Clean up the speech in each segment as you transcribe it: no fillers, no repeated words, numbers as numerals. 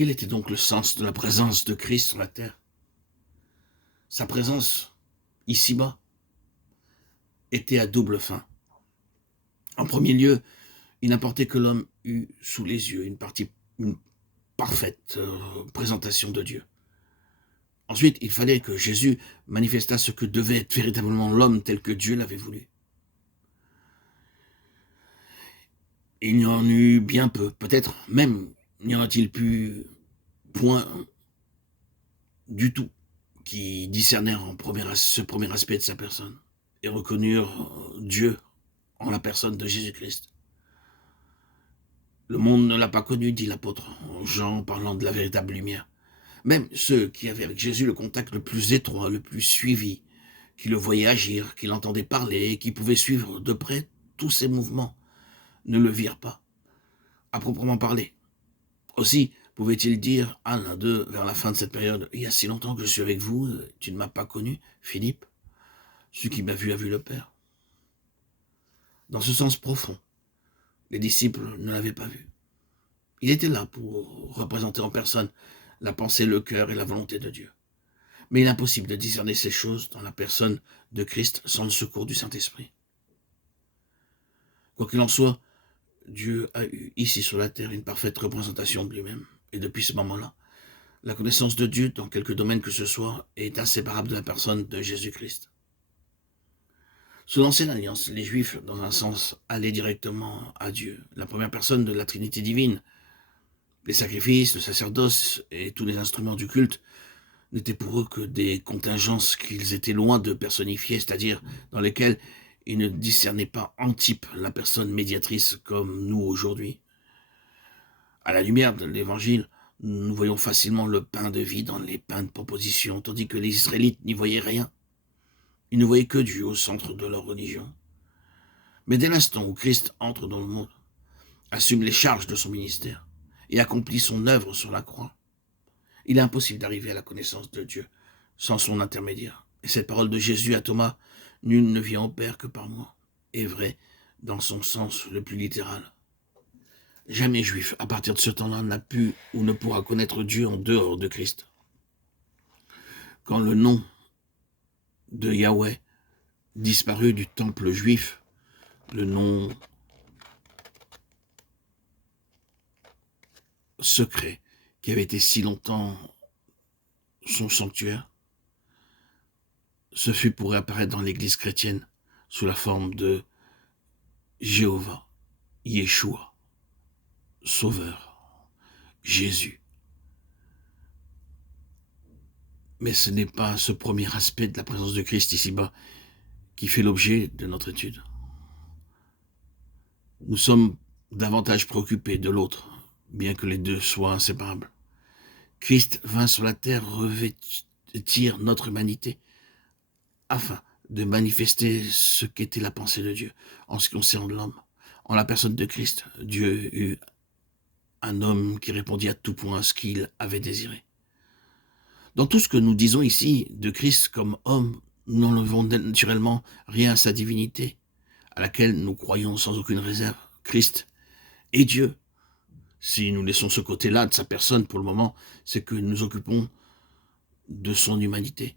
Quel était donc le sens de la présence de Christ sur la terre? Sa présence, ici-bas, était à double fin. En premier lieu, il importait que l'homme eût sous les yeux une parfaite présentation de Dieu. Ensuite, il fallait que Jésus manifestât ce que devait être véritablement l'homme tel que Dieu l'avait voulu. Il n'y en eut bien peu, peut-être même n'y en a-t-il pu point du tout qui discernèrent ce premier aspect de sa personne et reconnurent Dieu en la personne de Jésus-Christ. Le monde ne l'a pas connu, dit l'apôtre Jean, en parlant de la véritable lumière. Même ceux qui avaient avec Jésus le contact le plus étroit, le plus suivi, qui le voyaient agir, qui l'entendaient parler, qui pouvaient suivre de près tous ses mouvements, ne le virent pas, à proprement parler. Aussi, pouvait-il dire à l'un d'eux, vers la fin de cette période, « Il y a si longtemps que je suis avec vous, tu ne m'as pas connu, Philippe. Celui qui m'a vu a vu le Père. » Dans ce sens profond, les disciples ne l'avaient pas vu. Il était là pour représenter en personne la pensée, le cœur et la volonté de Dieu. Mais il est impossible de discerner ces choses dans la personne de Christ sans le secours du Saint-Esprit. Quoi qu'il en soit, Dieu a eu ici sur la terre une parfaite représentation de lui-même. Et depuis ce moment-là, la connaissance de Dieu, dans quelque domaine que ce soit, est inséparable de la personne de Jésus-Christ. Sous l'Ancienne Alliance, les Juifs, dans un sens, allaient directement à Dieu, la première personne de la Trinité divine. Les sacrifices, le sacerdoce et tous les instruments du culte n'étaient pour eux que des contingences qu'ils étaient loin de personnifier, c'est-à-dire dans lesquelles ils ne discernaient pas en type la personne médiatrice comme nous aujourd'hui. À la lumière de l'Évangile, nous voyons facilement le pain de vie dans les pains de proposition, tandis que les Israélites n'y voyaient rien. Ils ne voyaient que Dieu au centre de leur religion. Mais dès l'instant où Christ entre dans le monde, assume les charges de son ministère et accomplit son œuvre sur la croix, il est impossible d'arriver à la connaissance de Dieu sans son intermédiaire. Et cette parole de Jésus à Thomas, « Nul ne vient au Père que par moi », est vraie dans son sens le plus littéral. Jamais juif, à partir de ce temps-là, n'a pu ou ne pourra connaître Dieu en dehors de Christ. Quand le nom de Yahweh disparut du temple juif, le nom secret qui avait été si longtemps son sanctuaire, ce fut pour réapparaître dans l'église chrétienne sous la forme de Jéhovah, Yeshua, Sauveur, Jésus. Mais ce n'est pas ce premier aspect de la présence de Christ ici-bas qui fait l'objet de notre étude. Nous sommes davantage préoccupés de l'autre, bien que les deux soient inséparables. Christ vint sur la terre revêtir notre humanité afin de manifester ce qu'était la pensée de Dieu en ce qui concerne l'homme. En la personne de Christ, Dieu eut un homme qui répondit à tout point à ce qu'il avait désiré. Dans tout ce que nous disons ici de Christ comme homme, nous n'enlevons naturellement rien à sa divinité, à laquelle nous croyons sans aucune réserve. Christ est Dieu. Si nous laissons ce côté-là de sa personne pour le moment, c'est que nous nous occupons de son humanité.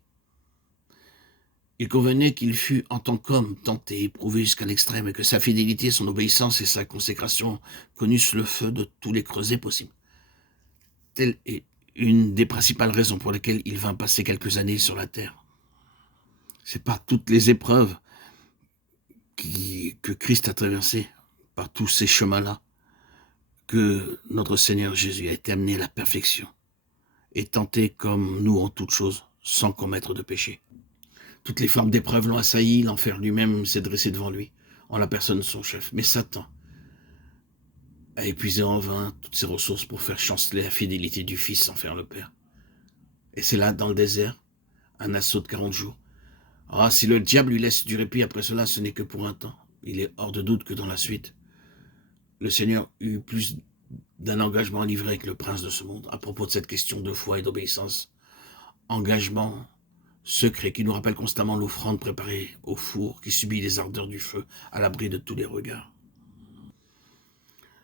Il convenait qu'il fût en tant qu'homme tenté, éprouvé jusqu'à l'extrême, et que sa fidélité, son obéissance et sa consécration connussent le feu de tous les creusets possibles. Telle est une des principales raisons pour lesquelles il vint passer quelques années sur la terre. C'est par toutes les épreuves que Christ a traversées, par tous ces chemins-là, que notre Seigneur Jésus a été amené à la perfection et tenté comme nous en toutes choses, sans commettre de péché. Toutes les formes d'épreuves l'ont assailli, l'enfer lui-même s'est dressé devant lui, en la personne de son chef. Mais Satan a épuisé en vain toutes ses ressources pour faire chanceler la fidélité du Fils envers le Père. Et c'est là, dans le désert, un assaut de 40 jours. Ah, si le diable lui laisse du répit après cela, ce n'est que pour un temps. Il est hors de doute que dans la suite, le Seigneur eut plus d'un engagement à livrer avec le prince de ce monde à propos de cette question de foi et d'obéissance. Engagement secret qui nous rappelle constamment l'offrande préparée au four qui subit les ardeurs du feu à l'abri de tous les regards.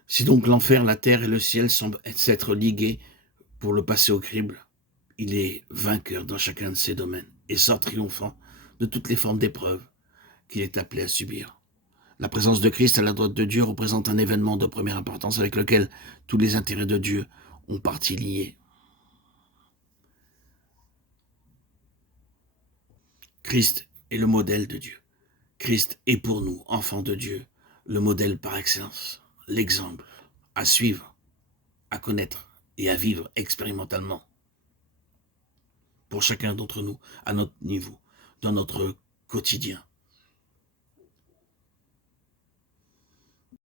Si donc l'enfer, la terre et le ciel semblent s'être ligués pour le passer au crible, il est vainqueur dans chacun de ses domaines et sort triomphant de toutes les formes d'épreuves qu'il est appelé à subir. La présence de Christ à la droite de Dieu représente un événement de première importance avec lequel tous les intérêts de Dieu ont partie liée. Christ est le modèle de Dieu. Christ est pour nous, enfants de Dieu, le modèle par excellence, l'exemple à suivre, à connaître et à vivre expérimentalement pour chacun d'entre nous, à notre niveau, dans notre quotidien.